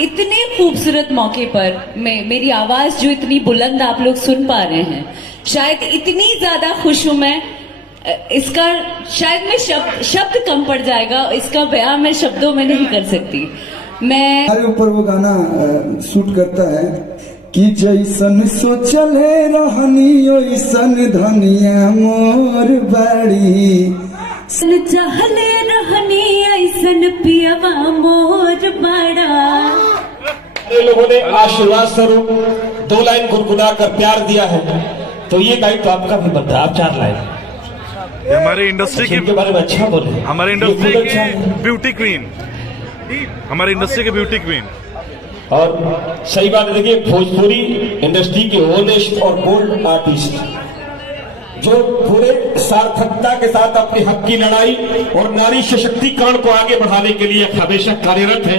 इतने खूबसूरत मौके पर मेरी आवाज जो इतनी बुलंद आप लोग सुन पा रहे हैं, शायद इतनी ज्यादा खुश हूं मैं, इसका शायद मैं शब्द कम पड़ जाएगा, इसका बयान मैं शब्दों में नहीं कर सकती। मैं हमारे ऊपर वो गाना शूट करता है कि जैसन सोचले रहनी ओइसन धनिया मोर बाड़ी, चाहले रहनी ऐसन पियवा मोर बड़ा। लोगों ने आशीर्वाद स्वरूप 2 लाइन गुनगुना कर प्यार दिया है, तो ये गाइड तो आपका भी बनता है, आप 4 लाइन हमारे इंडस्ट्री के बारे में अच्छा बोले, हमारे इंडस्ट्री की ब्यूटी क्वीन, हमारे इंडस्ट्री के ब्यूटी क्वीन। और सही बात है, देखिए भोजपुरी इंडस्ट्री के ओनेस्ट और बोल्ड आर्टिस्ट जो पूरे सार्थकता के साथ अपने हक की लड़ाई और नारी सशक्तिकरण को आगे बढ़ाने के लिए हमेशा कार्यरत है,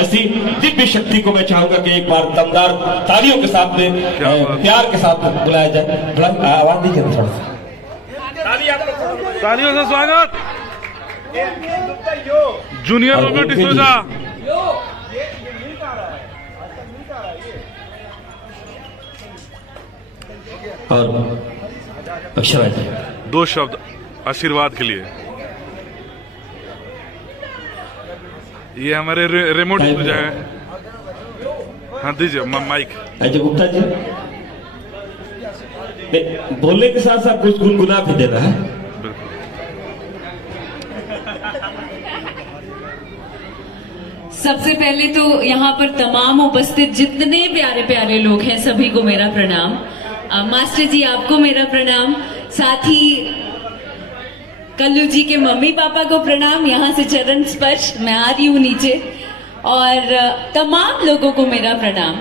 ऐसी दिव्य शक्ति को मैं चाहूंगा कि एक बार दमदार तालियों के साथ में प्यार के साथ बुलाया जाए। आवाज दीजिए थोड़ा सा, तालियों से स्वागत जूनियर रोबोट डिसूजा। और अक्षरा जी 2 शब्द आशीर्वाद के लिए। ये हमारे रिमोट डिसूजा है। हाँ दीजिए माइक। अजय गुप्ता जी बोलने के साथ साथ कुछ गुनगुना भी देना है। सबसे पहले तो यहाँ पर तमाम उपस्थित जितने प्यारे प्यारे लोग हैं सभी को मेरा प्रणाम। मास्टर जी आपको मेरा प्रणाम, साथ ही कल्लू जी के मम्मी पापा को प्रणाम, यहाँ से चरण स्पर्श, मैं आ रही हूँ नीचे, और तमाम लोगों को मेरा प्रणाम।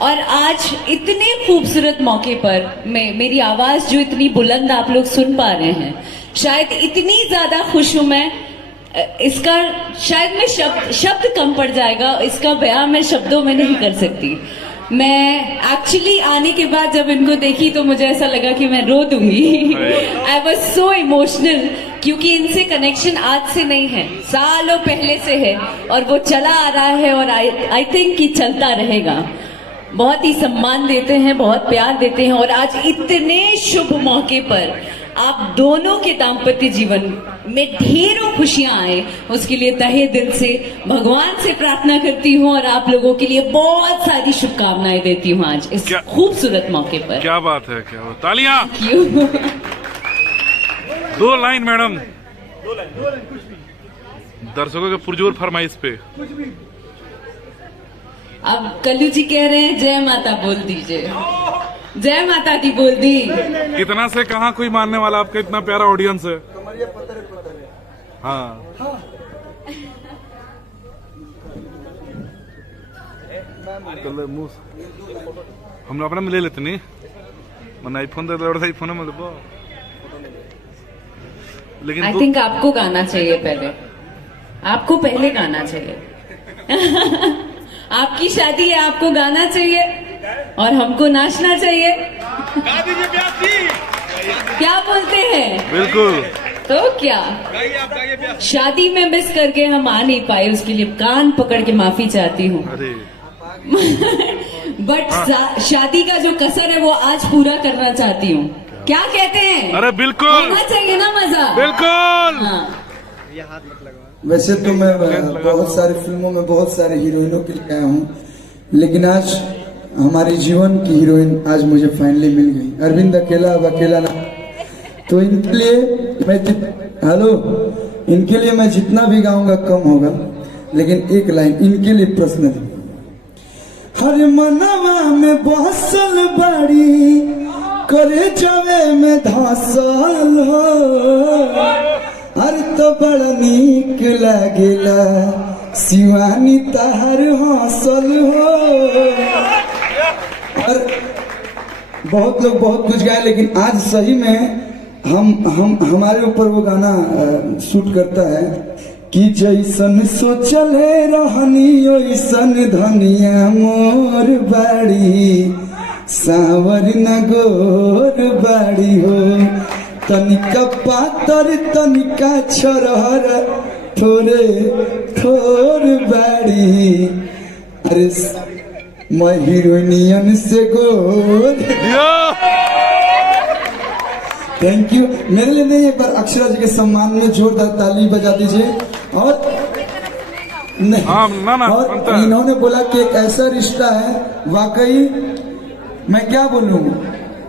और आज इतने खूबसूरत मौके पर मेरी आवाज जो इतनी बुलंद आप लोग सुन पा रहे हैं, शायद इतनी ज्यादा खुश हूं मैं, इसका शायद मैं शब्द कम पड़ जाएगा, इसका बयान मैं शब्दों में नहीं कर सकती। मैं एक्चुअली आने के बाद जब इनको देखी तो मुझे ऐसा लगा कि मैं रो दूंगी। आई वॉज सो इमोशनल, क्योंकि इनसे कनेक्शन आज से नहीं है, सालों पहले से है, और वो चला आ रहा है और आई थिंक कि चलता रहेगा। बहुत ही सम्मान देते हैं, बहुत प्यार देते हैं, और आज इतने शुभ मौके पर आप दोनों के दाम्पत्य जीवन में ढेरों खुशियां आए, उसके लिए तहे दिल से भगवान से प्रार्थना करती हूँ, और आप लोगों के लिए बहुत सारी शुभकामनाएं देती हूँ आज इस खूबसूरत मौके पर। क्या बात है, क्या बात, तालियां। 2 लाइन मैडम, 2 लाइन दर्शकों के पुरजोर फरमाइश पे। अब कल्लू जी कह रहे हैं जय माता बोल दीजिए, जय माता दी बोल दी। इतना से कहाँ कोई मानने वाला, आपका इतना प्यारा ऑडियंस है। हाँ हम लोग अपना में ले लेते नहीं, मैंने आईफोन दे दो, आईफोन में ले। लेकिन आई थिंक आपको गाना चाहिए पहले, आपको पहले गाना चाहिए। आपकी शादी है, आपको गाना चाहिए और हमको नाचना चाहिए। क्या बोलते हैं? बिल्कुल। तो क्या शादी में मिस करके हम आ नहीं पाए, उसके लिए कान पकड़ के माफी चाहती हूँ। बट शादी का जो कसर है वो आज पूरा करना चाहती हूँ। क्या कहते हैं? अरे बिल्कुल, होना चाहिए ना मजा। बिल्कुल। हाँ। वैसे तो मैं बहुत सारी फिल्मों में बहुत सारे हीरोइनों के लिए आया हूँ, लेकिन आज हमारे जीवन की हीरोइन आज मुझे फाइनली मिल गई। अरविंद अकेला अब अकेला ना, तो इनके लिए इनके लिए मैं जितना भी गाऊंगा कम होगा, लेकिन एक लाइन इनके लिए पर्सनली। हर मनवा में बसल बाड़ी, करे जावे में धसल हो, हर तो बड़ा नीक लागेला शिवानी तार हौसल हो। और बहुत लोग बहुत कुछ गाए, लेकिन आज सही में हमारे ऊपर वो गाना शूट करता है कि जैसन सोचले रहनी ओइसन धनिया मोर बाड़ी, सावर न गोर बाड़ी हो, तनिका पातर तनिका छोरहर थोरे थोर बाड़ी। अरे मैं हीरोइनियन से गोद। Thank you. मेरे लिए नहीं, एक बार अक्षरा जी के सम्मान में जोरदार ताली बजा दीजिए। और नहीं, और बनता है। इन्होंने बोला कि एक ऐसा रिश्ता है, वाकई मैं क्या बोलूं,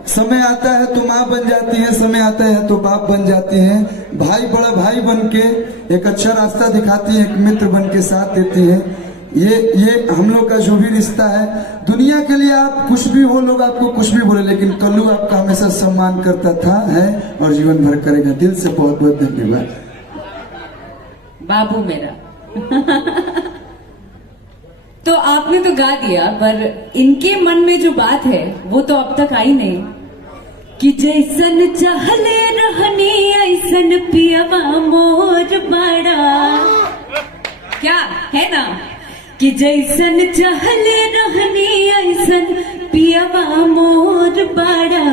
समय आता है तो माँ बन जाती है, समय आता है तो बाप बन जाती है, भाई बड़ा भाई बन के एक अच्छा रास्ता दिखाती है, एक मित्र बन के साथ देती है। ये हम लोग का जो भी रिश्ता है, दुनिया के लिए आप कुछ भी हो, लोग आपको कुछ भी बोले, लेकिन कल्लू आपका हमेशा सम्मान करता था, है और जीवन भर करेगा। दिल से बहुत बहुत धन्यवाद। बाबू मेरा। तो आपने तो गा दिया, पर इनके मन में जो बात है वो तो अब तक आई नहीं कि जैसन चाहले रहनी ऐसन पियवा मोर बड़ा। क्या है ना कि जैसन चाहले रहनी ऐसन पियवा मोर बड़ा,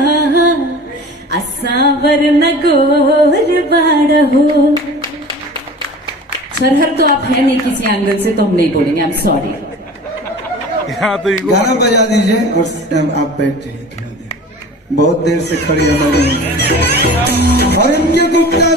असावर न गोर बड़ा हो। सरहर तो आप है नहीं किसी एंगल से, तो हम नहीं बोलेंगे, आई एम सॉरी। तो गाना बजा दीजिए और आप बैठ जाइए थोड़ा देर, बहुत देर से खड़ी हमारी और इनके गुप्ता